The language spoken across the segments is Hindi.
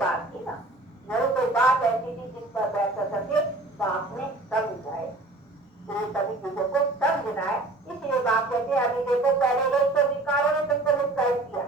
बात थी ना, वो कोई बात ऐसी थी जिस पर बैठ सके बाप ने समझ जाए, सभी चीजों को समझना है। इसलिए बाप कहते हैं अभी देखो पहले एक तो विकारों ने तुमको मिसगाइड किया,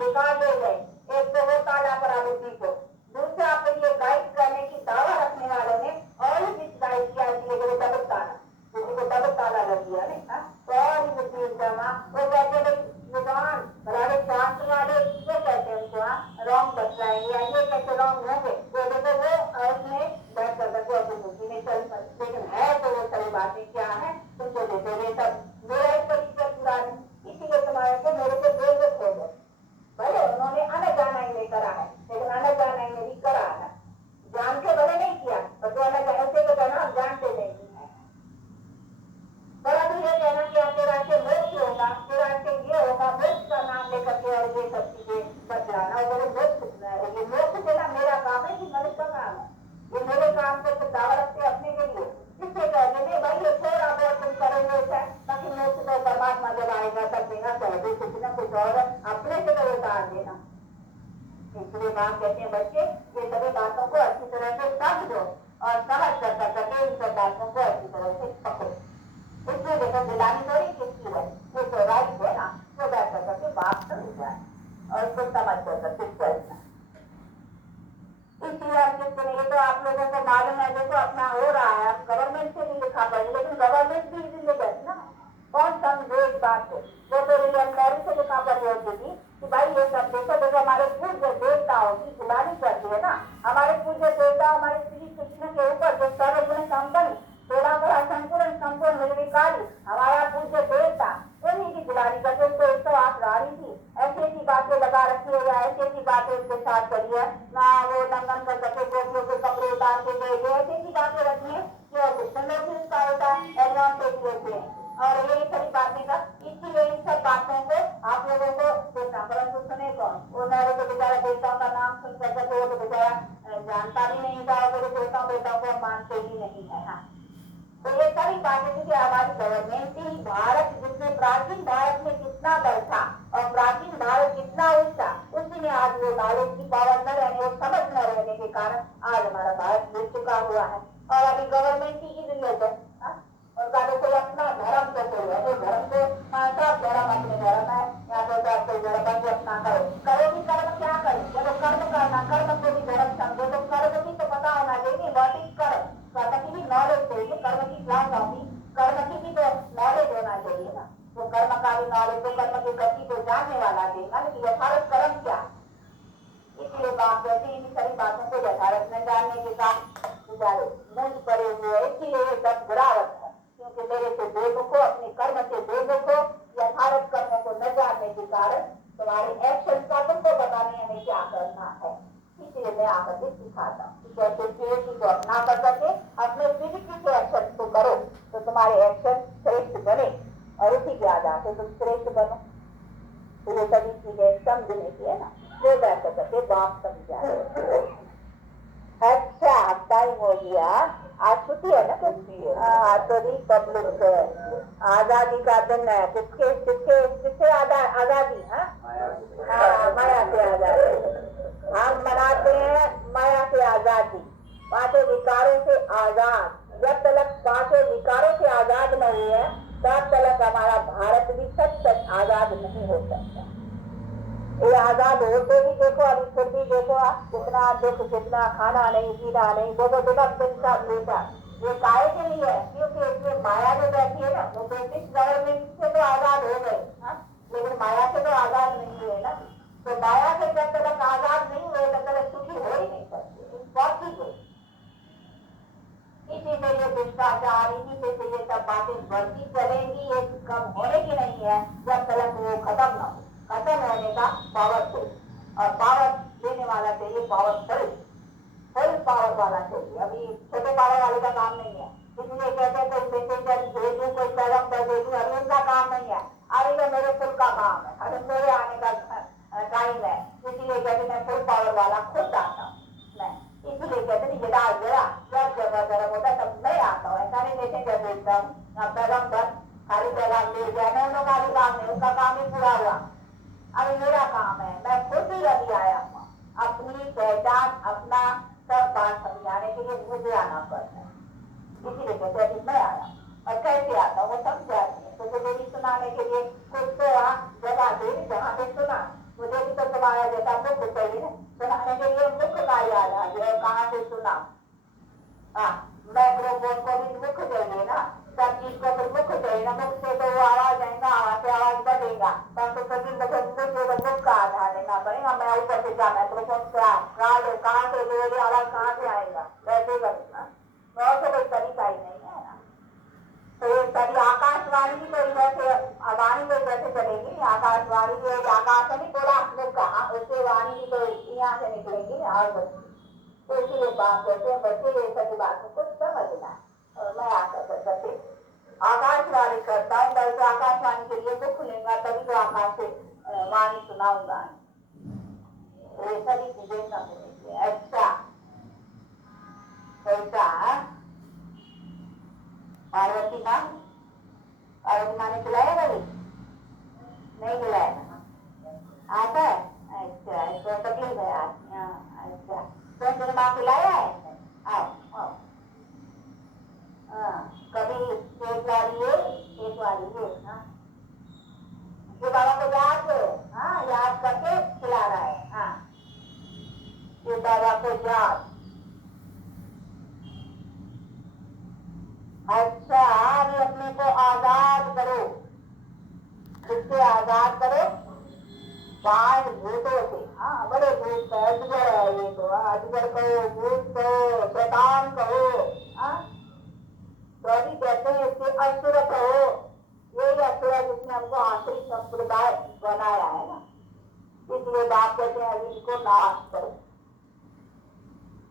विकार ले गए, एक तो वो ताला पर बुद्धि को, दूसरा फिर ये गाइड करने की दावा रखने वालों ने और ही मिसगाइड किया, इसलिए डबल ताला, किसी को डबल ताला लग गया नहीं, तो और ही बुद्धि जमा। वो कहते भाई विद्वान बराबर शास्त्र वाले वो कहते हैं उनको रॉन्ग बतलाएंगे, या ये कैसे रॉन्ग होंगे, वो देखो वो उसमें बैठ कर करके अपनी बुद्धि में चल, लेकिन है तो वो सभी बातें क्या है तुमको देखो ये सब मेरा एक परिचय पुरानी, इसीलिए तुम्हारे को मेरे को बेइज्जत हो गए। भले उन्होंने आना जाना ही नहीं करा है, लेकिन आना जाना ही नहीं करा है, जान के भले नहीं किया, पर तो आना जाने से तो कहना हम जानते नहीं है। परंतु ये कहना कि तेरा से मोक्ष होगा, तेरा से ये होगा, मोक्ष का नाम लेकर के और ये सब चीजें बतलाना, और मोक्ष ये मोक्ष देना मेरा काम है कि मनुष्य का काम है, ये मेरे काम को तो दावा रखते अपने के लिए, इससे कहते नहीं भाई ये थोड़ा बहुत तुम करोगे बाकी मोक्ष तो परमात्मा जब आएगा तब देना चाहिए, कुछ न कुछ और अपने से तो उतार देना। इसलिए बात कहते हैं बच्चे ये सभी बातों को अच्छी तरह से समझो और समझ कर सके इन सब बातों को अच्छी तरह से पकड़ो। इसलिए देखो दिलानी थोड़ी किसकी है, ये तो राइट है ना, तो बैठ कर करके बात समझ जाए और उसको समझ कर करके चलना। इसलिए ये तो आप लोगों को मालूम है, देखो अपना हो रहा है, गवर्नमेंट से भी लिखा पड़े, लेकिन गवर्नमेंट भी इलीगल ना, कौन समझे इस बात को, वो तो रियलकारी से लिखा पड़ होगी कि भाई ये सब देखो हमारे पूज्य देवताओं की गुलामी करती है ना, हमारे पूज्य देवता हमारे श्री कृष्ण के ऊपर जो सर्वगुण संपन्न थोड़ा बड़ा संपूर्ण संपूर्ण निर्विकारी हमारा पूज्य देवता उन्हीं की गुलामी करते, उनको 108 रानी थी, ऐसी ऐसी बातें लगा रखी है, या ऐसी ऐसी बातें उसके साथ करी है ना, वो लंघन कर सके, गोपियों के कपड़े उतार के गए, ऐसी ऐसी बातें रखी है जो सुंदर भी उसका होता है एडवांटेज लेते हैं, और ये सभी बातें का, इसीलिए इन सब बातों को आप लोगों को देखना, परंतु सुने कौन, वो मेरे तो बेचारा देवताओं का नाम सुन कर वो तो बेचारा जानता भी नहीं था, और देवताओं बेटाओं को मानते ही नहीं है। हाँ, तो ये सारी बातें थी कि हमारी गवर्नमेंट ही भारत जिसमें प्राचीन भारत में कितना बल था और प्राचीन भारत कितना ऊंचा, उसी में आज वो नॉलेज की पावर न रहने और समझ न रहने के कारण आज हमारा भारत गिर चुका हुआ है, और अभी गवर्नमेंट की जरूरत है, उनका तो कोई अपना धर्म तो कोई है, धर्म को सब धर्म अपने धर्म है, यहाँ तो आप कोई धर्म को अपना करो भी कर्म क्या करो, जब कर्म करना, कर्म को भी धर्म समझो, तो कर्म की तो पता होना चाहिए, बॉडी कर्म की भी नॉलेज चाहिए, कर्म की क्लास होगी, कर्म की भी तो नॉलेज होना चाहिए ना, तो कर्म का भी नॉलेज, तो कर्म की गति को जानने वाला देगा, लेकिन यथार्थ कर्म क्या, इसलिए बात कहते इन सभी बातों को यथार्थ में जानने के साथ बेचारे मूंज पड़े हुए, इसलिए ये सब गिरावट है, क्योंकि मेरे से बेमुखो, अपने कर्म से बेमुखो, यथार्थ कर्मों को न जानने के कारण तुम्हारे एक्शन का तुमको बताने हमें क्या करना है, इसलिए मैं आकर के सिखाता हूँ कैसे क्रिएटिव को अपना कर सके, अपने फिजिकल के एक्शन को करो तो तुम्हारे एक्शन श्रेष्ठ बने, और उसी के आधार से तुम श्रेष्ठ बनो। तो ये सभी चीजें समझने की है ना, वो बैठ करके बाप समझा। अच्छा टाइम हो गया, आज छुट्टी है ना, आज तो रिपब्लिक है, आजादी का दिन है, किसके किसके किससे आजादी, माया से आजादी, हम मनाते हैं माया से आजादी, पांचों विकारों से आजाद, जब तक पांचों विकारों से आजाद न हुए तब तक हमारा भारत भी सच सच आजाद नहीं हो सकता। ये आजाद होते भी देखो, अभी फिर भी देखो कितना दुख, कितना खाना नहीं, पीना नहीं, देखो दिन का बेटा, ये काहे के लिए है, क्योंकि इसमें माया जो बैठी है ना, वो ब्रिटिश गवर्नमेंट से तो आजाद हो गए, लेकिन माया से तो आजाद नहीं हुए ना, तो माया से जब तक आजाद नहीं हुए तब तक सुखी हो ही नहीं सकते, इम्पॉसिबल। इसी से ये भ्रष्टाचार, इसी से ये सब बातें बढ़ती चलेंगी, ये कम होने की नहीं है जब तक वो खत्म न हो, खत्म होने का पावरफुल, और पावर देने वाला चाहिए पावरफुल, फुल पावर वाला चाहिए, अभी छोटे पावर वाले का काम नहीं है, इसलिए कहते हैं कोई मैसेंजर भेजू, कोई पैगाम कर भेजू, अभी उनका काम नहीं है, अरे ये मेरे फुल का काम है, अरे मेरे आने का टाइम है, इसलिए कहते मैं फुल पावर वाला खुद आता हूँ, मैं इसलिए कहते हैं जरा जब जगह गर्म होता है तब मैं आता हूँ, ऐसा नहीं मैसेंजर भेजता हूँ, पैगाम कर खाली पैगाम ले जाए, मैं उनका खाली काम नहीं, उनका काम ही पूरा हुआ, अभी मेरा काम है, मैं खुद ही अभी आया हूँ, अपनी पहचान, अपना सब बात समझाने के लिए मुझे आना पड़ता है। इसीलिए कहते हैं मैं आया। और कैसे आता वो समझाती है। तो मुझे भी सुनाने के लिए कुछ तो जगह दे जहाँ पे सुना। मुझे भी तो तुम्हारा जैसा मुख चाहिए ना, सुनाने के लिए मुख का याद आ गया, कहाँ से सुना। माइक्रोफोन को भी मुख चाहिए ना, सब चीज को भी मुख चाहिए ना। मुख से तो वो आवाज आएगा, आवाज से आवाज बढ़ेगा, तब तो कभी मुख का आधार लेना पड़ेगा। मैं ऊपर से क्या माइक्रोफोन कहाँ से मेरी आवाज कहाँ से आएगा, कैसे करूँगा। और तो कोई तरीका ही नहीं है ना। तो ये सारी आकाशवाणी भी तो जैसे वाणी तो जैसे चलेगी, आकाशवाणी जो आकाश नहीं बोला मुख कहा, उससे वाणी भी तो यहाँ से निकलेगी और तो इसीलिए बात करते हैं बच्चे ये सभी बातों को समझना। और मैं आकर करते आकाशवाणी करता हूँ, बल्कि आकाशवाणी के लिए मुख लेगा तभी तो आकाश से वाणी सुनाऊंगा। ये सभी चीजें समझेंगे। अच्छा ऐसा पार्वती माँ ने खिलाया कभी नहीं खिलाया आता है। अच्छा इसको तकलीफ है आज। अच्छा तो माँ खिलाया है। आओ आओ कभी एक बारी ये बाबा को याद करके खिला रहा है। ये बाबा को याद। अच्छा अभी अपने को आजाद करो, किससे आजाद करो? पांच भूतों से। बड़े भूत अजगर है ये तो, अजगर कहो, भूत कहो, शैतान कहो, तो अभी कहते हैं इसके असुर कहो। यही असुर है जिसने हमको आंतरिक संप्रदाय बनाया है ना, इसलिए बात कहते हैं अभी इसको नाश करो।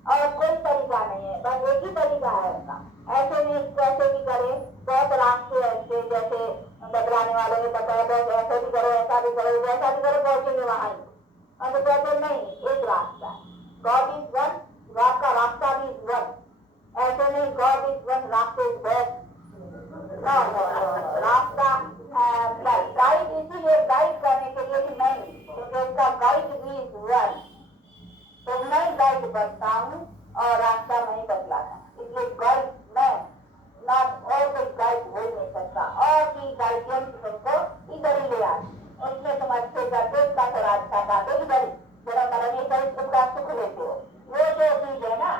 और कोई तरीका नहीं है, बस एक ही तरीका है उनका। ऐसे नहीं कैसे भी करे, बहुत रास्ते ऐसे जैसे बतलाने वालों ने बताया, बहुत ऐसा भी करो ऐसा भी करो वैसा भी करो, पहुंचेंगे वहां ही। और तो कहते नहीं एक रास्ता है, गॉड इज वन, गॉड का रास्ता भी इज वन। ऐसे नहीं गॉड इज वन रास्ते इज बेस्ट, रास्ता गाइड इसीलिए गाइड करने के लिए भी नहीं, क्योंकि उसका गाइड भी इज वन। तो मैं गाइड बनता हूँ और रास्ता नहीं बदलाता, इसलिए गाइड मैं नॉट और कोई गाइड हो ही नहीं सकता। और की गाइडेंस तुमको इधर ही ले आती, उसमें तुम अच्छे करते उसका थोड़ा अच्छा पाते इधर ही, जरा मरा नहीं कर तुमका सुख लेते हो। वो जो चीज है ना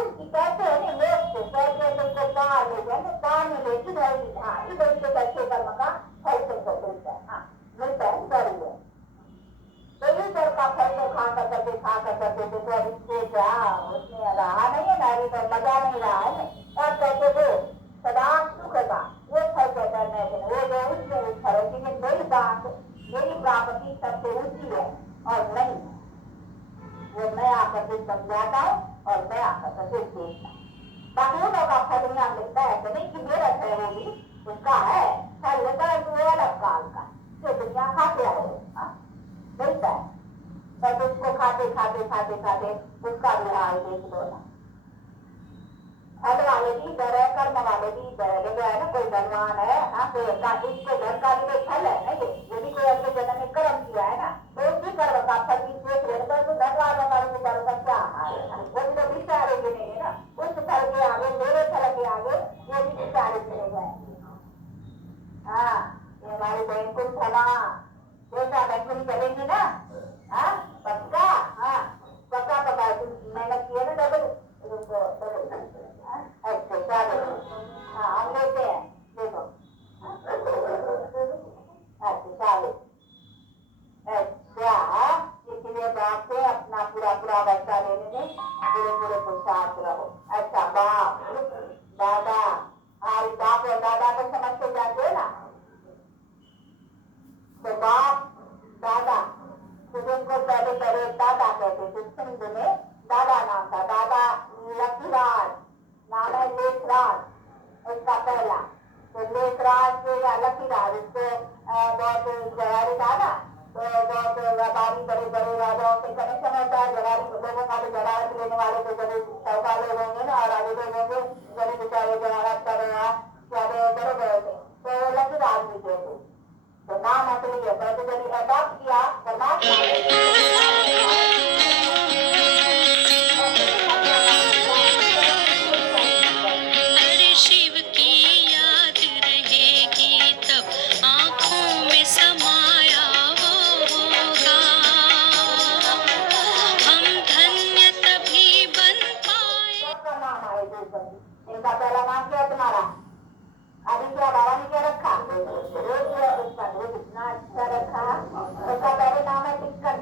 उसकी कहते हैं ना लोग से कहते हैं तुमको कार ले जाए ना, कार में ले इधर से अच्छे कर्म का फल तुमको मिलता है। मिलता है जरूर है। तो इस दर का फल तो खा कर करते तो इससे क्या उसमें रहा नहीं है ना, तो मजा नहीं रहा है। तब कहते थे सदा सुख का वो फल कहता है, वो जो उसमें उठा है, लेकिन मेरी बात मेरी प्राप्ति सबसे ऊंची है और नहीं वो मैं आकर के समझाता हूँ और मैं आकर के देखता हूँ। बाकी उन का फल यहाँ मिलता है तो नहीं कि मेरा है, वो भी उसका है फल लेता है तो अलग काल का जो दुनिया खाते आए मिलता है। बस उसको खाते उसका भी हाल देख लो ना। फल वाले भी डर है, कर्म वाले भी डर है। है ना कोई धनवान है तो इसको धन का भी कोई फल है ना, ये भी कोई अपने जन्म में कर्म किया है ना, तो उसी कर्म का फल भी सोच लेता तो धनवान कर्म का क्या हाल है, वो भी तो विचारे के नहीं है ना। उस फल के आगे मेरे फल के आगे ये भी विचारे चले जाएंगे। ये हमारी बैंकुल फला जैसा बैंकुल चलेंगी ना, पक्का पक्का तुम मेहनत किए ना डबल अच्छा हम लेते हैं देखो। अच्छा इसलिए बाप से अपना पूरा बच्चा लेने में पूरे पुरुषार्थ रहो। अच्छा बाप दादा, बाप और दादा को समझते जाते हो ना, तो बाप दादा उनको पहले दादा कहते थे, सिंध में दादा नाम था, दादा लखीराज नाम है, लेखराज उसका पहला। तो लेखराज के या लखीराज उसको बहुत जवारी था ना, तो बहुत व्यापारी बड़े राजाओं से कनेक्शन होता है। जवारी लोगों का भी जवारत लेने वाले तो जरूर चौका लोग होंगे ना, और आगे लोग होंगे जरूर बेचारे जवारत कर बड़े थे, तो लखीराज भी थे। तो नाम असली है, तो जब अडॉप्ट किया परमात्मा ने अभी क्या बाबा ने क्या रखा, रोज दिया, उसका दूध इतना अच्छा रखा, उसका पहले नाम है टिक्कट।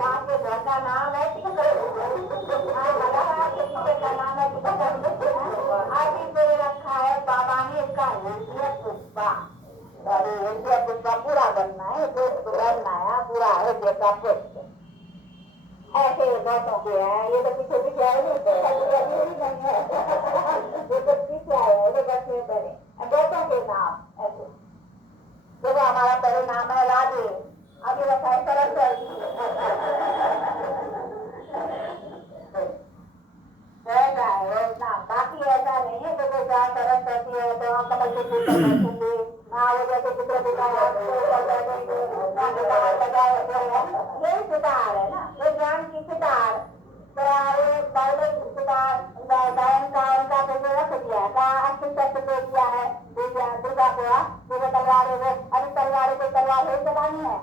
वहाँ के घर का नाम है टिक्कट, का नाम है टिक्कट। अभी मेरे रखा है बाबा ने इसका हृदय पुष्पा, अरे हृदय पुष्पा पूरा बनना है, बनना है पूरा हृदय का पुष्प। ऐसे बहुतों के हैं, ये तो पीछे पीछे आए नहीं है, ये तो पीछे आए हैं, ये बच्चे पहले बहुतों के नाम ऐसे। देखो हमारा पहले नाम है राधे, अभी रखा है सरस्वती। ऐसा है नाम, बाकी ऐसा नहीं है। देखो जहाँ सरस्वती है तो हम कमल के फूल पर बैठेंगे, हाँ वो जैसे चित्र दिखाया यही सितार है ना, ये ज्ञान की सितार। गायन का उनका तो रख दिया है, कहा अच्छे शस्त्र दे दिया है, दुर्गा को देखो तलवार है, अभी तलवार को तलवार है चलानी है,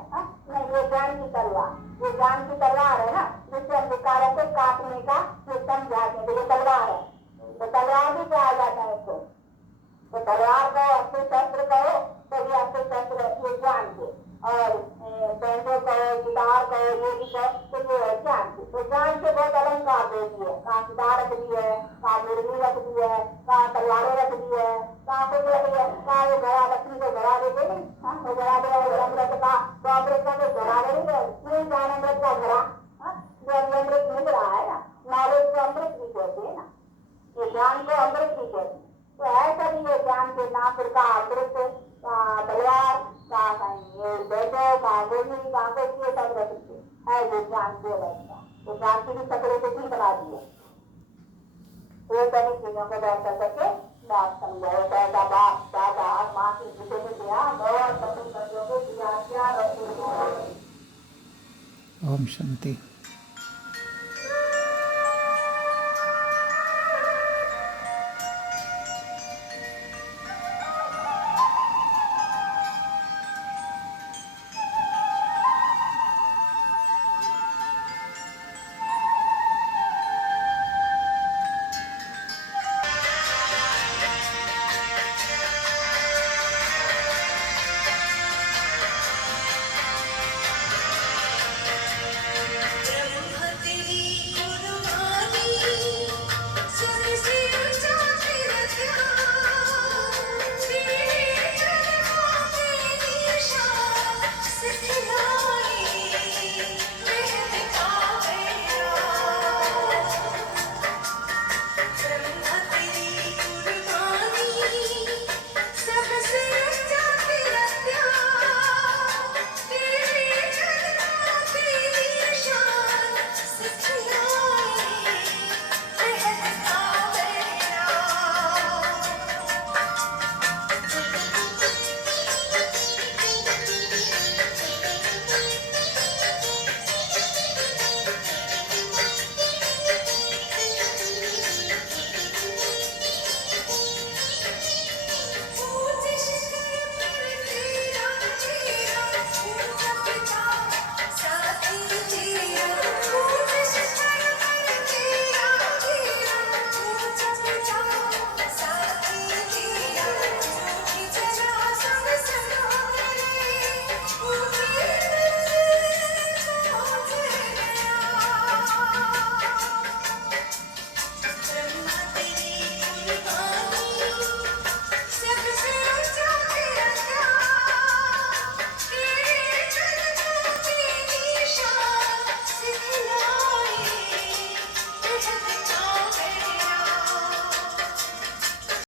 नहीं ये ज्ञान की तलवार, ये ज्ञान की तलवार है ना, जिससे अंधकारों को काटने का सिस्टम जाते हैं, ये तलवार है। तो तलवार भी कहा जाता है इसको, तो तलवार को अच्छे शस्त्र कहो तो ये अच्छे शस्त्र ये ज्ञान के, और बैंजो कहो गिटार कहो ये भी कहो तो ये है ज्ञान के। तो ज्ञान के बहुत अलंकार दे दिए, कहाँ गिटार रख दी है, कहाँ मुरली रख दी है, कहाँ तलवारें रख दी है, कहाँ कुछ रख दिया, कहाँ वो घड़ा लक्ष्मी को घड़ा देते नहीं, वो घड़ा दे अमृत का, तो अमृत का तो घड़ा नहीं ज्ञान अमृत का घड़ा, जो अमृत मिल रहा है ना, नॉलेज को अमृत भी कहते हैं ना, ये ज्ञान को अमृत भी कहते हैं। तो ऐसा भी है ज्ञान के नाम पर का अमृत का तलवार का बैठो का गोली का कुछ ये सब रखते है, ये ज्ञान के अवस्था। तो ज्ञान की भी सकरे को भी बना दिए, ये सभी चीजों को बैठ कर करके बात समझाओ, पैदा बाप दादा माँ की जिसे भी दिया बहुत पसंद कर दिया, ओम शांति।